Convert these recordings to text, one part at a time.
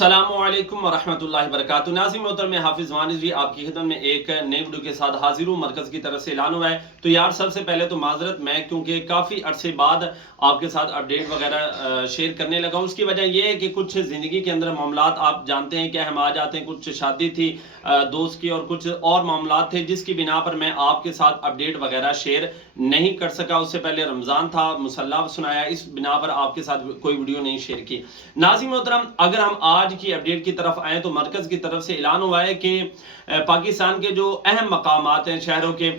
अस्सलामु अलैकुम वरहमतुल्लाहि वबरकातुहू। नाज़रीन मोहतरम, मैं हाफिज वानिस भी आपकी खिदमत में एक नई वीडियो के साथ हाजिर हूँ। मरकज़ की तरफ से ऐलान हुआ है तो यार सबसे पहले तो माजरत मैं, क्योंकि काफ़ी अरसे बाद आपके साथ अपडेट वगैरह शेयर करने लगा हूँ। उसकी वजह यह है कि कुछ ज़िंदगी के अंदर मामलात आप जानते हैं कि हम आ जाते हैं। कुछ शादी थी दोस्त की और कुछ और मामलात थे जिसकी बिना पर मैं आपके साथ अपडेट वगैरह शेयर नहीं कर सका। उससे पहले रमज़ान था, मुसल्ला सुनाया, इस बिना पर आपके साथ कोई वीडियो नहीं शेयर की। नाज़रीन मोहतरम, अगर हम आज की अपडेट की तरफ आए तो मरकज़ की तरफ से ऐलान हुआ है कि पाकिस्तान के जो अहम मकामात हैं शहरों के,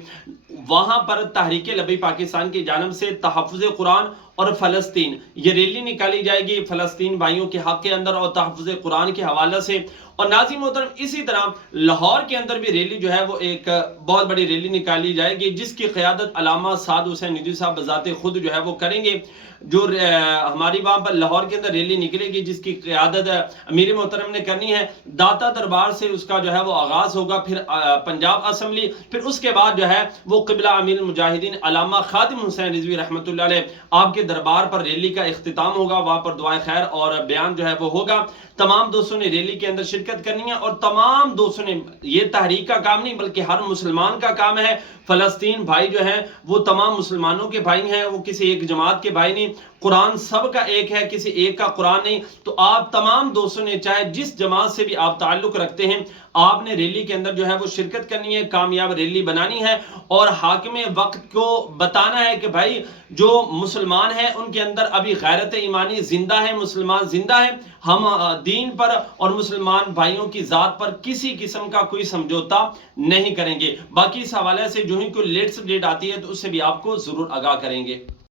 वहां पर तहरीक लबी पाकिस्तान की जानब से तहफ़्फ़ुज़ कुरान और फ़लस्तीन ये रैली निकाली जाएगी फ़लस्तीन भाइयों के हक़ के अंदर और तहफ़्फ़ुज़ कुरान के हवाले से। और नाज़रीन मोहतरम, इसी तरह लाहौर के अंदर भी रैली जो है वो एक बहुत बड़ी रैली निकाली जाएगी जिसकी क़यादत अल्लामा साद हुसैन निदवी साहब बज़ाते खुद जो है वो करेंगे। जो हमारी वहाँ पर लाहौर के अंदर रैली निकलेगी जिसकी क़यादत अमीर मोहतरम ने करनी है। दाता दरबार से उसका जो है वो आगाज़ होगा, फिर पंजाब असम्बली, फिर उसके बाद जो है वो क़िबला अमीर मुजाहिदीन अल्लामा ख़ादिम हुसैन रिज़वी रहमतुल्लाह अलैह आपके दरबार पर रैली का इख्तिताम होगा। वहाँ पर दुआए खैर और बयान जो है वो होगा। तमाम दोस्तों ने रैली के अंदर शिरकत करनी है और तमाम दोस्तों ने, ये तहरीक का काम नहीं बल्कि हर मुसलमान का काम है। फ़लस्तीन भाई जो हैं वो तमाम मुसलमानों के भाई हैं, वो किसी एक जमात के भाई नहीं। कुरान सबका एक है, किसी एक का कुरान नहीं। तो आप तमाम दोस्तों ने, चाहे जिस जमात से भी आप ताल्लुक रखते हैं, आपने रैली के अंदर जो है वो शिरकत करनी है, कामयाब रैली बनानी है और हाकिम वक्त को बताना है कि भाई जो मुसलमान हैं उनके अंदर अभी गैरत ईमानी जिंदा है, मुसलमान जिंदा है। हम दीन पर और मुसलमान भाइयों की ज़ात पर किसी किस्म का कोई समझौता नहीं करेंगे। बाकी इस हवाले से जो ही कोई लेटेस्ट अपडेट आती है तो उससे भी आपको ज़रूर आगाह करेंगे।